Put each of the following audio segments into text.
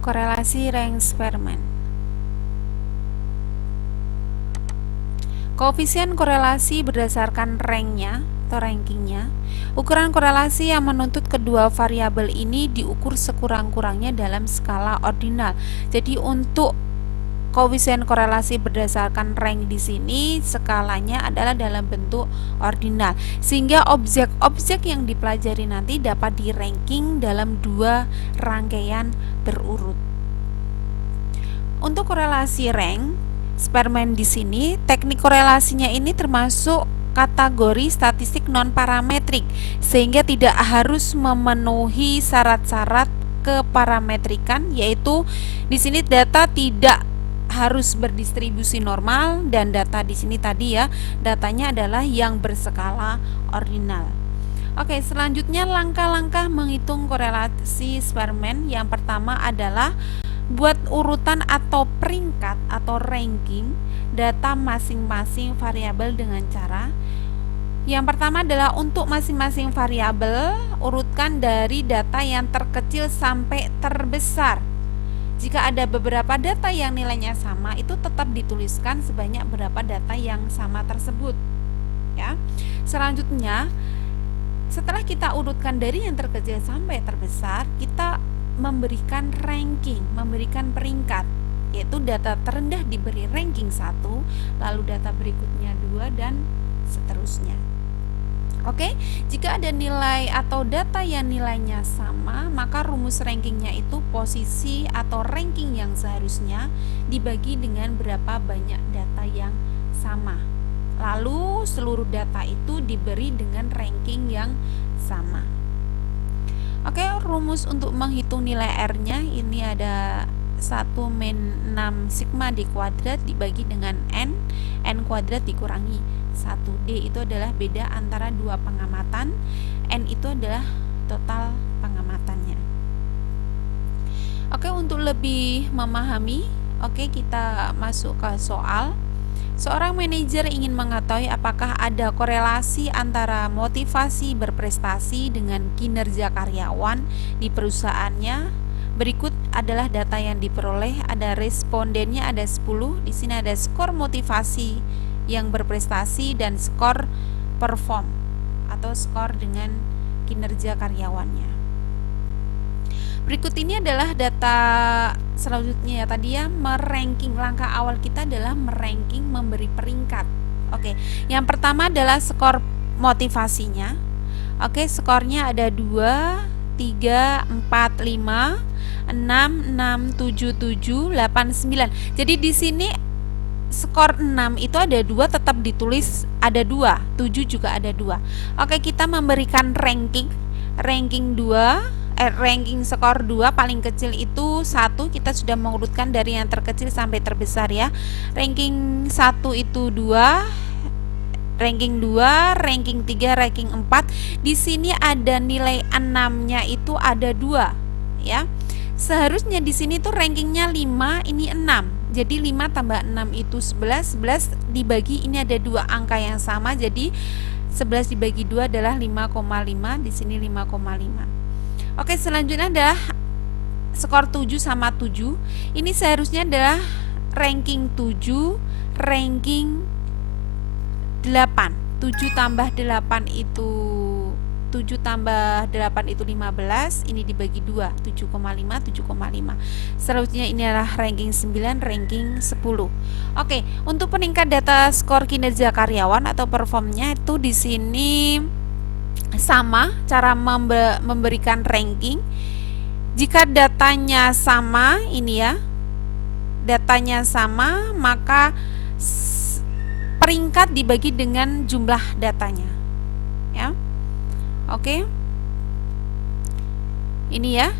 Korelasi rank Spearman. Koefisien korelasi berdasarkan ranknya atau rankingnya. Ukuran korelasi yang menuntut kedua variabel ini diukur sekurang-kurangnya dalam skala ordinal. Jadi untuk koefisien korelasi berdasarkan rank di sini skalanya adalah dalam bentuk ordinal, sehingga objek-objek yang dipelajari nanti dapat di-ranking dalam dua rangkaian berurut. Untuk korelasi rank Spearman di sini, teknik korelasinya ini termasuk kategori statistik non parametrik, sehingga tidak harus memenuhi syarat-syarat keparametrikan, yaitu di sini data tidak harus berdistribusi normal, dan data di sini tadi ya, datanya adalah yang berskala ordinal. Oke, selanjutnya langkah-langkah menghitung korelasi Spearman. Yang pertama adalah buat urutan atau peringkat atau ranking data masing-masing variabel dengan cara yang pertama adalah untuk masing-masing variabel urutkan dari data yang terkecil sampai terbesar. Jika ada beberapa data yang nilainya sama, itu tetap dituliskan sebanyak berapa data yang sama tersebut. Ya. Selanjutnya, setelah kita urutkan dari yang terkecil sampai terbesar, kita memberikan ranking, memberikan peringkat, yaitu data terendah diberi ranking 1, lalu data berikutnya 2, dan seterusnya. Oke, jika ada nilai atau data yang nilainya sama, maka rumus rankingnya itu posisi atau ranking yang seharusnya dibagi dengan berapa banyak data yang sama. Lalu seluruh data itu diberi dengan ranking yang sama. Oke, rumus untuk menghitung nilai R-nya ini ada 1 min 6 sigma D kuadrat dibagi dengan N kuadrat dikurangi 1. D itu adalah beda antara dua pengamatan, N itu adalah total pengamatannya. Oke, untuk lebih memahami, oke, kita masuk ke soal. Seorang manajer ingin mengetahui apakah ada korelasi antara motivasi berprestasi dengan kinerja karyawan di perusahaannya. Berikut adalah data yang diperoleh. Ada respondennya ada 10. Di sini ada skor motivasi yang berprestasi dan skor perform atau skor dengan kinerja karyawannya. Berikut ini adalah data selanjutnya ya, tadi ya, meranking. Langkah awal kita adalah meranking, memberi peringkat. Oke, yang pertama adalah skor motivasinya. Oke, skornya ada 2, 3, 4, 5, 6, 6, 7, 7, 8, 9. Jadi di sini skor 6 itu ada 2, tetap ditulis ada 2, 7 juga ada 2. Oke, kita memberikan ranking 2, ranking skor 2, paling kecil itu 1, kita sudah mengurutkan dari yang terkecil sampai terbesar ya. Ranking 1 itu 2, ranking 2, ranking 3, ranking 4. Di sini ada nilai 6-nya itu ada 2 ya. Seharusnya di sini tuh rankingnya 5, ini 6. Jadi 5 tambah 6 itu 11, 11 dibagi, ini ada 2 angka yang sama, jadi 11 dibagi 2 adalah 5,5, di sini 5,5. Oke, selanjutnya adalah skor 7 sama 7. Ini seharusnya adalah ranking 7, ranking 8. 7 tambah 8 itu 7 tambah 8 itu 15, ini dibagi 2, 7,5, 7,5. Selanjutnya ini adalah ranking 9, ranking 10. Oke, untuk peningkat data skor kinerja karyawan atau performnya itu di sini sama cara memberikan ranking. Jika datanya sama, ini ya, datanya sama, maka peringkat dibagi dengan jumlah datanya ya. Oke, ini ya,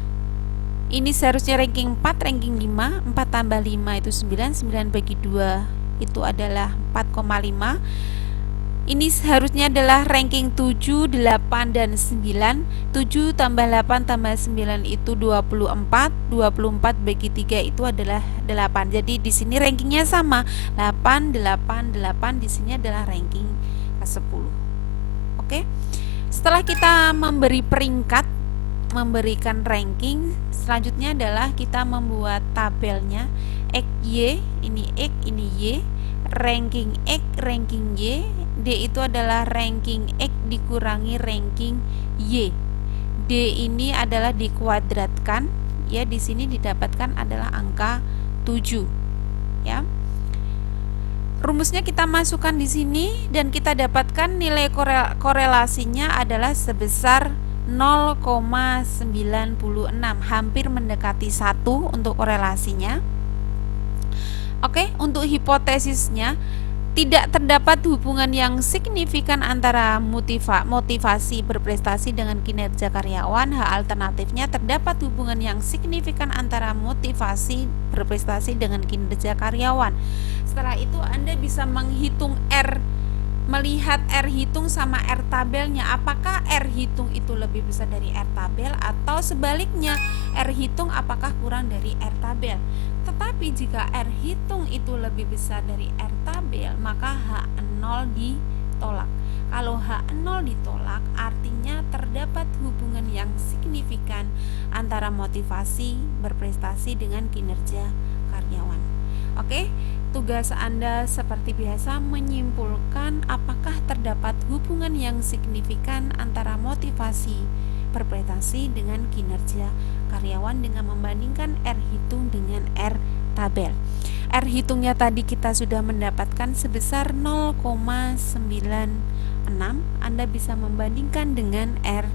ini seharusnya ranking 4, ranking 5, 4 tambah 5 itu 9, 9 bagi 2 itu adalah 4,5. Ini seharusnya adalah ranking 7, 8, dan 9. 7 tambah 8 tambah 9 itu 24. 24 bagi 3 itu adalah 8. Jadi di sini rankingnya sama. 8, 8, 8. Di sini adalah ranking ke-10. Oke. Setelah kita memberi peringkat, memberikan ranking, selanjutnya adalah kita membuat tabelnya. X Y, ini X, ini Y, ranking X, ranking Y. D itu adalah ranking X dikurangi ranking Y. D ini adalah dikuadratkan, ya, di sini didapatkan adalah angka 7, ya. Rumusnya kita masukkan di sini dan kita dapatkan nilai korelasinya adalah sebesar 0,96, hampir mendekati 1 untuk korelasinya. Oke, untuk hipotesisnya, tidak terdapat hubungan yang signifikan antara motivasi berprestasi dengan kinerja karyawan. Hal alternatifnya, terdapat hubungan yang signifikan antara motivasi berprestasi dengan kinerja karyawan. Setelah itu Anda bisa menghitung R, melihat R hitung sama R tabelnya. Apakah R hitung itu lebih besar dari R tabel, atau sebaliknya R hitung apakah kurang dari R tabel. Tetapi jika R hitung itu lebih besar dari R tabel, maka H0 ditolak. Kalau H0 ditolak, artinya terdapat hubungan yang signifikan antara motivasi berprestasi dengan kinerja karyawan. Oke, tugas Anda seperti biasa menyimpulkan apakah terdapat hubungan yang signifikan antara motivasi berprestasi dengan kinerja karyawan dengan membandingkan R hitung dengan R tabel. R hitungnya tadi kita sudah mendapatkan sebesar 0,96. Anda bisa membandingkan dengan R